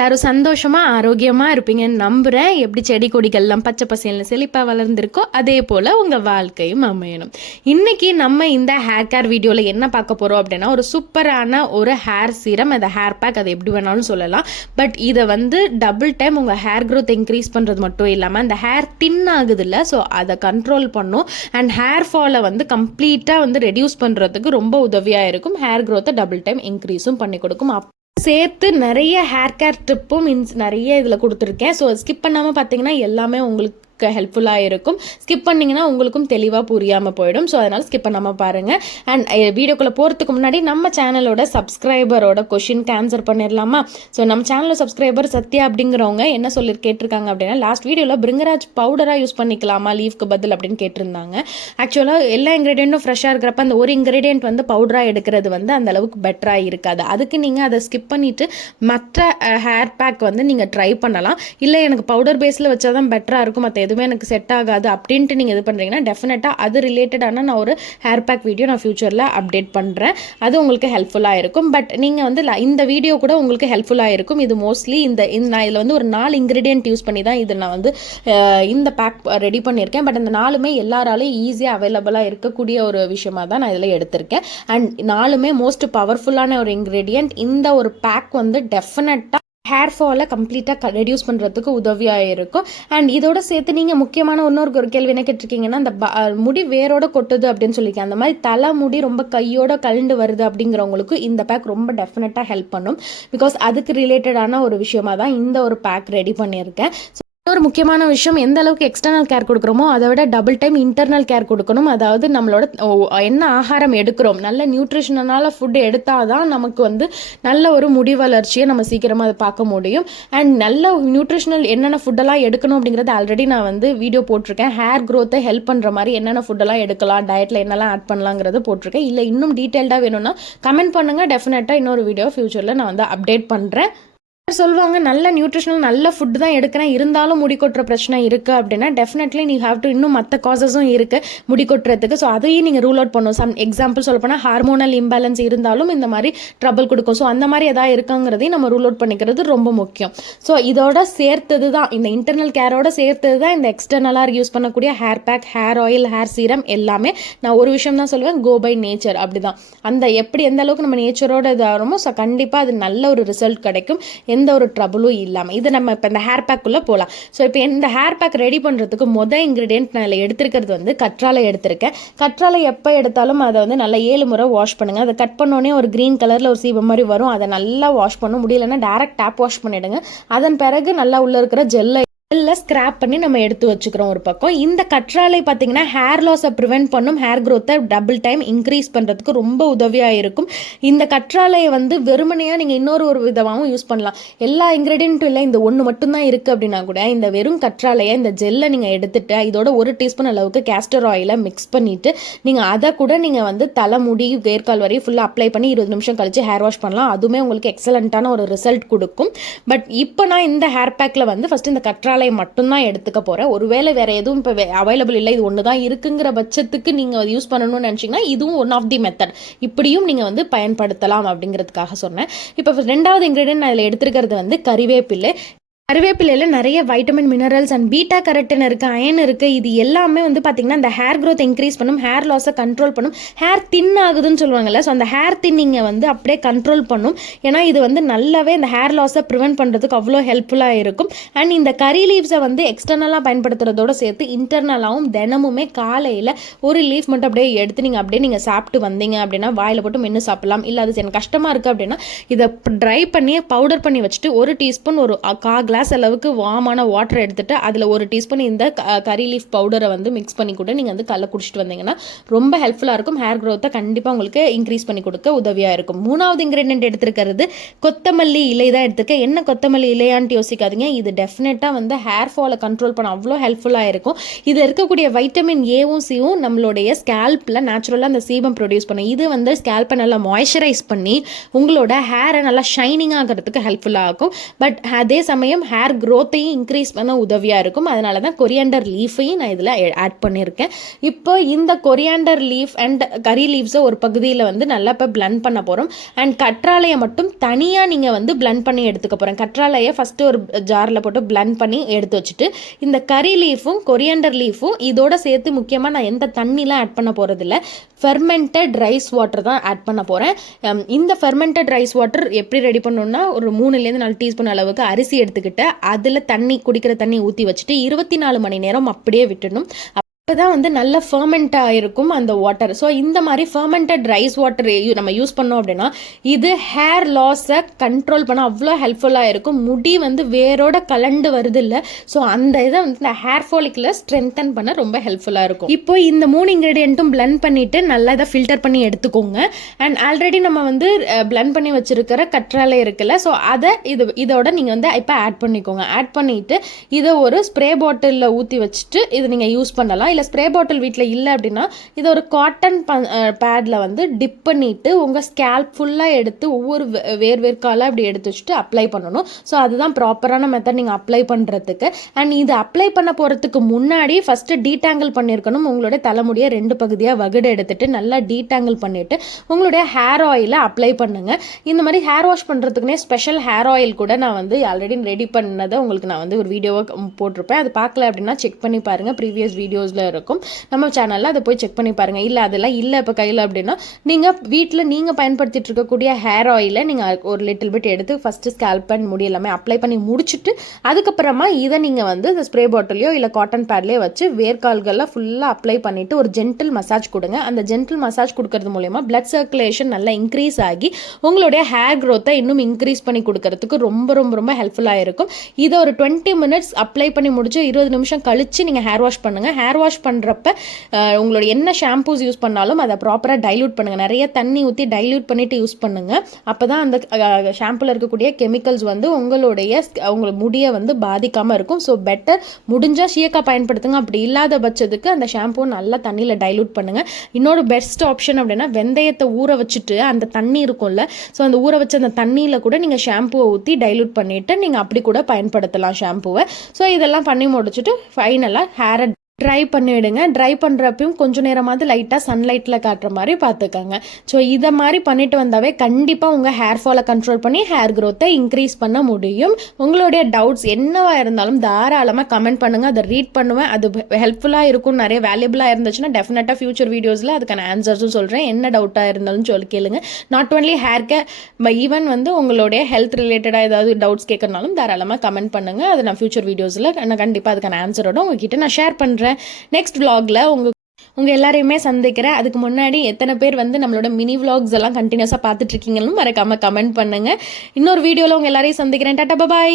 எல்லாரும் சந்தோஷமா ஆரோக்கியமா இருப்பீங்கன்னு நம்புறேன். எப்படி செடி கொடிகள்லாம் பச்சை பசேல்னு செழிப்பா வளர்ந்துருக்கோ அதே போல உங்க வாழ்க்கையும் அமையணும். இன்னைக்கு நம்ம இந்த ஹேர் கேர் வீடியோல என்ன பார்க்க போறோம் அப்படின்னா, ஒரு சூப்பரான ஒரு ஹேர் சீரம், அந்த ஹேர் பேக், அதை எப்படி வேணாலும் சொல்லலாம். பட் இதை டபுள் டைம் உங்க ஹேர் க்ரோத் இன்க்ரீஸ் பண்றது மட்டும் இல்லாம அந்த ஹேர் தின் ஆகுது இல்லை, ஸோ அதை கண்ட்ரோல் பண்ணும். அண்ட் ஹேர் ஃபாலை கம்ப்ளீட்டா ரெடியூஸ் பண்றதுக்கு ரொம்ப உதவியா இருக்கும். ஹேர் க்ரோத்தை டபுள் டைம் இன்க்ரீஸும் பண்ணி கொடுக்கும். சேர்த்து நிறைய ஹேர் கேர் டிப்பும் நிறைய இதில் கொடுத்துருக்கேன். ஸோ ஸ்கிப் பண்ணாமல் பார்த்தீங்கன்னா எல்லாமே உங்களுக்கு ஹெல்ப்ஃபுல்லாக இருக்கும். ஸ்கிப் பண்ணிங்கன்னா உங்களுக்கும் தெளிவாக புரியாமல் போயிடும். ஸோ அதனால் ஸ்கிப் பண்ணாமல் பாருங்கள். அண்ட் வீடியோக்குள்ளே போகிறதுக்கு முன்னாடி நம்ம சேனலோட சப்ஸ்கிரைபரோட கொஷினுக்கு ஆன்சர் பண்ணிடலாமா? ஸோ நம்ம சேனலோட சப்ஸ்கிரைபர் சத்யா அப்படிங்கிறவங்க என்ன சொல்லி கேட்டிருக்காங்க அப்படின்னா, லாஸ்ட் வீடியோவில் பிரிங்கராஜ் பவுடராக யூஸ் பண்ணிக்கலாமா லீஃப்க்கு பதில் அப்படின்னு கேட்டிருந்தாங்க. ஆக்சுவலாக எல்லா இன்க்ரீடியண்ட்டும் ஃப்ரெஷ்ஷாக இருக்கிறப்ப அந்த ஒரு இன்க்ரீடியன்ட் பவுடராக எடுக்கிறது அந்த அளவுக்கு பெட்டராக இருக்காது. அதுக்கு நீங்கள் அதை ஸ்கிப் பண்ணிவிட்டு மற்ற ஹேர் பேக் நீங்கள் ட்ரை பண்ணலாம். இல்லை எனக்கு பவுடர் பேஸில் வச்சா தான் பெட்டராக இருக்கும், மற்ற எதுவுமே எனக்கு செட் ஆகாது அப்படின்ட்டு நீங்கள் இது பண்ணுறீங்கன்னா டெஃபினட்டாக அது ரிலேட்டடான நான் ஒரு ஹேர் பேக் வீடியோ நான் ஃபியூச்சரில் அப்டேட் பண்ணுறேன். அது உங்களுக்கு ஹெல்ப்ஃபுல்லாக இருக்கும். பட் நீங்கள் இந்த வீடியோ கூட உங்களுக்கு ஹெல்ப்ஃபுல்லாக இருக்கும். இது மோஸ்ட்லி நான் இதில் ஒரு 4 இன்க்ரீடியன்ட் யூஸ் பண்ணி தான் இது நான் இந்த பேக் ரெடி பண்ணியிருக்கேன். பட் அந்த 4மே எல்லாராலையும் ஈஸியாக அவைலபிளாக இருக்கக்கூடிய ஒரு விஷயமாக தான் நான் இதில் எடுத்திருக்கேன். அண்ட் 4மே மோஸ்ட் பவர்ஃபுல்லான ஒரு இன்க்ரீடியன்ட். இந்த ஒரு பேக் டெஃபினட்டாக ஹேர் ஃபாலை கம்ப்ளீட்டாக ரெடியூஸ் பண்ணுறதுக்கு உதவியாக இருக்கும். அண்ட் இதோட சேர்த்து நீங்கள் முக்கியமான இன்னொரு கேள்வி என்ன கேட்டிருக்கீங்கன்னா, அந்த முடி வேரோட கொட்டுது அப்படின்னு சொல்லியிருக்கேன். அந்த மாதிரி தலை முடி ரொம்ப கையோட கழண்டு வருது அப்படிங்கிறவங்களுக்கு இந்த பேக் ரொம்ப டெஃபினட்டாக ஹெல்ப் பண்ணும். பிகாஸ் அதுக்கு ரிலேட்டடான ஒரு விஷயமாக தான் இந்த ஒரு பேக் ரெடி பண்ணியிருக்கேன். ஒரு முக்கியமான விஷயம், எந்த அளவுக்கு எக்ஸ்டர்னல் கேர் கொடுக்குறோமோ அதை விட டபுள் டைம் இன்டர்னல் கேர் கொடுக்கணும். அதாவது நம்மளோட என்ன ஆகாரம் எடுக்கிறோம், நல்ல நியூட்ரிஷனால ஃபுட் எடுத்தால் தான் நமக்கு நல்ல ஒரு முடி வளர்ச்சியை நம்ம சீக்கிரமாக அதை பார்க்க முடியும். அண்ட் நல்ல நியூட்ரிஷனல் என்னென்ன ஃபுட்டெல்லாம் எடுக்கணும் அப்படிங்கிறது ஆல்ரெடி நான் வீடியோ போட்டிருக்கேன். ஹேர் க்ரோத்தை ஹெல்ப் பண்ணுற மாதிரி என்னென்ன ஃபுட்டெல்லாம் எடுக்கலாம், டயட்டில் என்னெல்லாம் ஆட் பண்ணலாங்கிறத போட்டிருக்கேன். இல்லை இன்னும் டீட்டெயில்டாக வேணும்னா கமெண்ட் பண்ணுங்கள். டெஃபினட்டாக இன்னொரு வீடியோ ஃபியூச்சரில் நான் அப்டேட் பண்ணுறேன். சொல்லுவாங்க நல்ல நியூட்ரிஷனல் நல்ல ஃபுட் தான் எடுக்கிறேன், இருந்தாலும் முடி கொட்டுற பிரச்சனை இருக்குது அப்படின்னா டெஃபினெட்லி நீ ஹாவ் டு இன்னும் மற்ற காசஸும் இருக்குது முடி கொட்டுறதுக்கு. ஸோ அதையும் நீங்கள் ரூல் அவுட் பண்ணும். சம் எக்ஸாம்பிள் சொல்ல போனால் ஹார்மோனல் இம்பேலன்ஸ் இருந்தாலும் இந்த மாதிரி ட்ரபிள் கொடுக்கும். ஸோ அந்த மாதிரி எதாவது இருக்குங்கிறதையும் நம்ம ரூல் அவுட் பண்ணிக்கிறது ரொம்ப முக்கியம். ஸோ இதோட சேர்த்தது தான், இந்த இன்டர்னல் கேரோட சேர்த்தது தான் இந்த எக்ஸ்டர்னலாக யூஸ் பண்ணக்கூடிய hair pack, hair oil, hair serum எல்லாமே. நான் ஒரு விஷயம் தான் சொல்லுவேன், கோ பை நேச்சர். அப்படி தான் எந்த அளவுக்கு நம்ம நேச்சரோட இதாகிறோமோ ஸோ கண்டிப்பாக அது நல்ல ஒரு ரிசல்ட் கிடைக்கும், எந்த ஒரு ட்ரபிளும் இல்லாமல். இது நம்ம இப்போ இந்த ஹேர் பேக்குள்ளே போகலாம். ஸோ இப்போ இந்த ஹேர் பேக் ரெடி பண்ணுறதுக்கு மொதல் இன்க்ரீடியன்ட் நான் இதில் எடுத்துருக்கிறது கற்றாழை எடுத்திருக்கேன். கற்றாழை எப்போ எடுத்தாலும் அதை நல்லா 7 முறை வாஷ் பண்ணுங்கள். அதை கட் பண்ணோடனே ஒரு க்ரீன் கலரில் ஒரு சீபம் மாதிரி வரும், அதை நல்லா வாஷ் பண்ண முடியலைன்னா டேரக்ட் டேப் வாஷ் பண்ணிவிடுங்க. அதன் பிறகு நல்லா உள்ளே இருக்கிற ஜெல்லை எல்லாம் ஸ்க்ராப் பண்ணி நம்ம எடுத்து வச்சுக்கிறோம் ஒரு பக்கம். இந்த கற்றாழை பார்த்தீங்கன்னா ஹேர் லாஸை ப்ரிவென்ட் பண்ணும், ஹேர் க்ரோத்தை டபுள் டைம் இன்க்ரீஸ் பண்ணுறதுக்கு ரொம்ப உதவியாக இருக்கும். இந்த கற்றாழையை வெறுமனையாக நீங்கள் இன்னொரு விதமாகவும் யூஸ் பண்ணலாம். எல்லா இன்க்ரீடியண்ட்டும் இல்லை, இந்த ஒன்று மட்டும்தான் இருக்குது அப்படின்னா கூட இந்த வெறும் கற்றாழையை, இந்த ஜெல்லை நீங்கள் எடுத்துட்டு இதோட 1 டீஸ்பூன் அளவுக்கு கேஸ்டர் ஆயிலை மிக்ஸ் பண்ணிவிட்டு நீங்கள் அதை கூட நீங்கள் தலைமுடி வேர்க்கால் வரையும் ஃபுல்லாக அப்ளை பண்ணி 20 நிமிஷம் கழிச்சு ஹேர் வாஷ் பண்ணலாம். அதுவுமே உங்களுக்கு எக்ஸலண்ட்டான ஒரு ரிசல்ட் கொடுக்கும். பட் இப்போ நான் இந்த ஹேர் பேக்கில் ஃபஸ்ட்டு இந்த கற்றாழை மட்டும்தான் எடுத்துக்க போறேன். ஒருவேளை வேற எதுவும் இப்போ அவைலபிள் இல்லை, இது ஒன்று தான் இருக்குங்கிற பட்சத்துக்கு நீங்கள் யூஸ் பண்ணணும்னு நினச்சிங்கன்னா இதுவும் ஒன் ஆஃப் தி மெத்தட். இப்படியும் நீங்கள் பயன்படுத்தலாம் அப்படிங்கிறதுக்காக சொன்னேன். இப்போ 2வது இன்க்ரீடியன்ட் நான் இதில் எடுத்துக்கிறது கறிவேப்பிலை. கருவேப்பிலையில் நிறைய வைட்டமின், மினரல்ஸ் அண்ட் பீட்டா கரெக்டின் இருக்குது, அயன் இருக்குது. இது எல்லாமே பார்த்தீங்கன்னா இந்த ஹேர் க்ரோத் இன்க்ரீஸ் பண்ணும், ஹேர் லாஸை கண்ட்ரோல் பண்ணும், ஹேர் தின் ஆகுதுன்னு சொல்லுவாங்கல்ல, ஸோ அந்த ஹேர் தின்னிங்கை அப்படியே கண்ட்ரோல் பண்ணும். ஏன்னா இது நல்லாவே இந்த ஹேர் லாஸை ப்ரிவென்ட் பண்ணுறதுக்கு அவ்வளோ ஹெல்ப்ஃபுல்லாக இருக்கும். அண்ட் இந்த கறி லீவ்ஸை எக்ஸ்டர்னலாக பயன்படுத்துறதோட சேர்த்து இன்டர்னலாகவும் தினமுமே காலையில் ஒரு லீஃப் மட்டும் அப்படியே எடுத்து நீங்கள் சாப்பிட்டு வந்தீங்க அப்படின்னா வாயில் போட்டு மென்று சாப்பிடலாம். இல்லை அது எனக்கு கஷ்டமாக இருக்குது அப்படின்னா இதை ட்ரை பண்ணி பவுடர் பண்ணி வச்சுட்டு 1 டீஸ்பூன் ஒரு கிளாஸ் அளவுக்கு வாமான வாட்டர் எடுத்துட்டு அதில் 1 டீஸ்பூன் இந்த கறி லீஃப் பவுடரை மிக்ஸ் பண்ணி கூட நீங்கள் கல்ல குடிச்சிட்டு வந்தீங்கன்னா ரொம்ப ஹெல்ப்ஃபுல்லாக இருக்கும். ஹேர் க்ரோத்தை கண்டிப்பாக உங்களுக்கு இன்க்ரீஸ் பண்ணி கொடுக்க உதவியாக இருக்கும். 3வது இன்க்ரீடியன்ட் எடுத்துருக்கிறது கொத்தமல்லி இலை தான் எடுத்துருக்கேன். என்ன கொத்தமல்லி இலையான்ட்டு யோசிக்காதீங்க, இது டெஃபினட்டாக ஹேர் ஃபாலை கண்ட்ரோல் பண்ண அவ்வளோ ஹெல்ப்ஃபுல்லாக இருக்கும். இதில் இருக்கக்கூடிய வைட்டமின் ஏவும் சியும் நம்மளுடைய ஸ்கேல்பில் நேச்சுரலாக அந்த சீபம் ப்ரொடியூஸ் பண்ணும். இது ஸ்கேல்பை நல்லா மாய்ஸ்சரைஸ் பண்ணி உங்களோட ஹேரை நல்லா ஷைனிங் ஆகிறதுக்கு ஹெல்ப்ஃபுல்லாக இருக்கும். பட் அதே சமயம் ஹேர் க்ரோத்தையும் இன்க்ரீஸ் பண்ண உதவியாக இருக்கும். அதனால தான் கொரியாண்டர் லீஃபையும் நான் இதில் ஆட் பண்ணியிருக்கேன். இப்போ இந்த கொரியாண்டர் லீஃப் அண்ட் கறி லீவ்ஸை ஒரு பகுதியில் வந்து நல்லா இப்போ பிளெண்ட் பண்ண போகிறோம். அண்ட் கற்றாழையை மட்டும் தனியாக நீங்கள் வந்து பிளெண்ட் பண்ணி எடுத்துக்க போகிறேன். கற்றாழையை ஃபஸ்ட்டு ஒரு ஜாரில் போட்டு பிளெண்ட் பண்ணி எடுத்து வச்சுட்டு இந்த கறி லீஃபும் கொரியாண்டர் லீஃபும் இதோட சேர்த்து முக்கியமாக நான் எந்த தண்ணிலாம் ஆட் பண்ண போகிறதில்ல, ஃபெர்மெண்டட் ரைஸ் வாட்டர் தான் ஆட் பண்ண போகிறேன். இந்த ஃபெர்மெண்டட் ரைஸ் வாட்டர் எப்படி ரெடி பண்ணணும்னா, ஒரு 3-4 டீஸ்பூன் அளவுக்கு அரிசி எடுத்துக்கிட்டு அதில் குடிக்கிற தண்ணி ஊற்றி வச்சுட்டு 24 மணி நேரம் அப்படியே விட்டுடணும். தான் வந்து நல்ல ஃபர்மெண்ட் ஆகிருக்கும் அந்த வாட்டர். ஸோ இந்த மாதிரி ஃபர்மெண்டட் ரைஸ் வாட்டர் நம்ம யூஸ் பண்ணோம் அப்படின்னா இது ஹேர் லாஸை கண்ட்ரோல் பண்ண அவ்வளோ ஹெல்ப்ஃபுல்லாக இருக்கும். முடி வந்து வேரோட கலண்டு வருது இல்லை, ஸோ அந்த இதை வந்து இந்த ஹேர் ஃபாலிக்குலர் ஸ்ட்ரென்தன் பண்ண ரொம்ப ஹெல்ப்ஃபுல்லாக இருக்கும். இப்போ இந்த 3 இன்க்ரீடியண்ட்டும் பிளெண்ட் பண்ணிவிட்டு நல்லா இதை ஃபில்டர் பண்ணி எடுத்துக்கோங்க. அண்ட் ஆல்ரெடி நம்ம வந்து பிளெண்ட் பண்ணி வச்சுருக்கிற கற்றாழை இருக்குல்ல, ஸோ அதை இதோட நீங்கள் வந்து இப்போ ஆட் பண்ணிக்கோங்க. ஆட் பண்ணிவிட்டு இதை ஒரு ஸ்ப்ரே பாட்டிலில் ஊற்றி வச்சுட்டு இதை நீங்கள் யூஸ் பண்ணலாம். ஸ்ப்ரே பாட்டில் வீட்டில் இல்லை அப்படின்னா இதை ஒரு காட்டன் பேடில் வந்து டிப் பண்ணிவிட்டு உங்கள் ஸ்கேல்ப் ஃபுல்லாக எடுத்து ஒவ்வொரு வேர்க்கால அப்படி எடுத்து வச்சுட்டு அப்ளை பண்ணணும். ஸோ அதுதான் ப்ராப்பரான மெத்தட் நீங்கள் அப்ளை பண்ணுறதுக்கு. அண்ட் இது அப்ளை பண்ண போகிறதுக்கு முன்னாடி ஃபஸ்ட்டு டீடாங்கிள் பண்ணியிருக்கணும். உங்களுடைய தலைமுடியை 2 பகுதியாக வகுடு எடுத்துட்டு நல்லா டீடாங்கிள் பண்ணிவிட்டு உங்களுடைய ஹேர் ஆயிலை அப்ளை பண்ணுங்கள். இந்த மாதிரி ஹேர் வாஷ் பண்ணுறதுக்குனே ஸ்பெஷல் ஹேர் ஆயில் கூட நான் வந்து ஆல்ரெடி ரெடி பண்ணதை உங்களுக்கு நான் வந்து ஒரு வீடியோவை போட்டிருப்பேன். அது பார்க்கல அப்படின்னா செக் பண்ணி பாருங்கள், ப்ரீவியஸ் வீடியோஸில் இருக்கும் நம்ம சேனலில். அதை போய் செக் பண்ணி பாருங்கள். இல்லை அதெல்லாம் இல்லை இப்போ கையில் அப்படின்னா நீங்கள் வீட்டில் நீங்கள் பயன்படுத்திட்டு இருக்கக்கூடிய ஹேர் ஆயிலை நீங்கள் ஒரு லிட்டில் பிட் எடுத்து ஃபஸ்ட்டு ஸ்கேல்ப் அண்ட் முடி எல்லாமே அப்ளை பண்ணி முடிச்சுட்டு அதுக்கப்புறமா இதை நீங்கள் வந்து இந்த ஸ்ப்ரே பாட்டிலையோ இல்லை காட்டன் பேட்லேயோ வச்சு வேர்க்கால்கள்லாம் ஃபுல்லாக அப்ளை பண்ணிவிட்டு ஒரு ஜென்டில் மசாஜ் கொடுங்க. அந்த ஜென்டில் மசாஜ் கொடுக்கறது மூலயமா பிளட் சர்க்குலேஷன் நல்லா இன்க்ரீஸ் ஆகி உங்களுடைய ஹேர் க்ரோத்தை இன்னும் இன்க்ரீஸ் பண்ணி கொடுக்கறதுக்கு ரொம்ப ரொம்ப ரொம்ப ஹெல்ப்ஃபுல்லாக இருக்கும். இதை ஒரு 20 மினிட்ஸ் அப்ளை பண்ணி முடிச்சு 20 நிமிஷம் கழித்து நீங்கள் ஹேர் வாஷ் பண்ணுங்கள். ஹேர் வாஷ் பண்ணுறப்ப உங்களோட என்ன ஷாம்பூஸ் யூஸ் பண்ணாலும் அதை ப்ராப்பராக டைல்யூட் பண்ணுங்கள். நிறைய தண்ணி ஊற்றி டைல்யூட் பண்ணிவிட்டு யூஸ் பண்ணுங்கள். அப்போ தான் அந்த ஷாம்பூவில் இருக்கக்கூடிய கெமிக்கல்ஸ் வந்து உங்கள் முடியை வந்து பாதிக்காமல் இருக்கும். ஸோ பெட்டர் முடிஞ்சால் ஷீயக்காய் பயன்படுத்துங்க. அப்படி இல்லாத பட்சத்துக்கு அந்த ஷாம்பூ நல்லா தண்ணியில் டைல்யூட் பண்ணுங்கள். இன்னொரு பெஸ்ட் ஆப்ஷன் அப்படின்னா வெந்தயத்தை ஊற வச்சுட்டு அந்த தண்ணி இருக்கும்ல, ஸோ அந்த ஊற வச்ச அந்த தண்ணியில் கூட நீங்கள் ஷாம்பூவை ஊற்றி டைல்யூட் பண்ணிவிட்டு நீங்கள் அப்படி கூட பயன்படுத்தலாம் ஷாம்பூவை. ஸோ இதெல்லாம் பண்ணி முடிச்சுட்டு ஃபைனலாக ஹேரை ட்ரை பண்ணிவிடுங்க. ட்ரை பண்ணுறப்பையும் கொஞ்சம் நேரமாவது லைட்டாக சன்லைட்டில் காட்டுற மாதிரி பார்த்துக்கோங்க. ஸோ இதை மாதிரி பண்ணிட்டு வந்தாவே கண்டிப்பாக உங்கள் ஹேர் ஃபாலை கண்ட்ரோல் பண்ணி ஹேர் க்ரோத்தை இன்க்ரீஸ் பண்ண முடியும். உங்களுடைய டவுட்ஸ் என்னவாக இருந்தாலும் தாராளமாக கமெண்ட் பண்ணுங்கள், அதை ரீட் பண்ணுவேன். அது ஹெல்ப்ஃபுல்லாக இருக்கும், நிறைய வேல்யூபிளாக இருந்துச்சுன்னா டெஃபினட்டாக ஃபியூச்சர் வீடியோஸில் அதுக்கான ஆன்சர்ஸும் சொல்கிறேன். என்ன டவுட்டாக இருந்தாலும் சொல்லி கேளுங்க. Not only hair care, even வந்து உங்களுடைய ஹெல்த் ரிலேட்டடாக ஏதாவது டவுட்ஸ் கேட்கறனாலும் தாராளமாக கமெண்ட் பண்ணுங்கள். அது நான் ஃபியூச்சர் வீடியோஸில் நான் கண்டிப்பாக அதுக்கான ஆன்சரோட உங்ககிட்ட நான் ஷேர் பண்ணுறேன். நெக்ஸ்ட் vlogல உங்க எல்லாரையுமே சந்திக்கிறேன். அதுக்கு முன்னாடி எத்தனை பேர் வந்து நம்மளோட மினி vlogs எல்லாம் கண்டினியூஸாக பார்த்துட்டு இருக்கீங்களும் மறக்காம கமெண்ட் பண்ணுங்க. இன்னொரு வீடியோவில் உங்க எல்லாரையும் சந்திக்கிறேன். டாடா பாய்.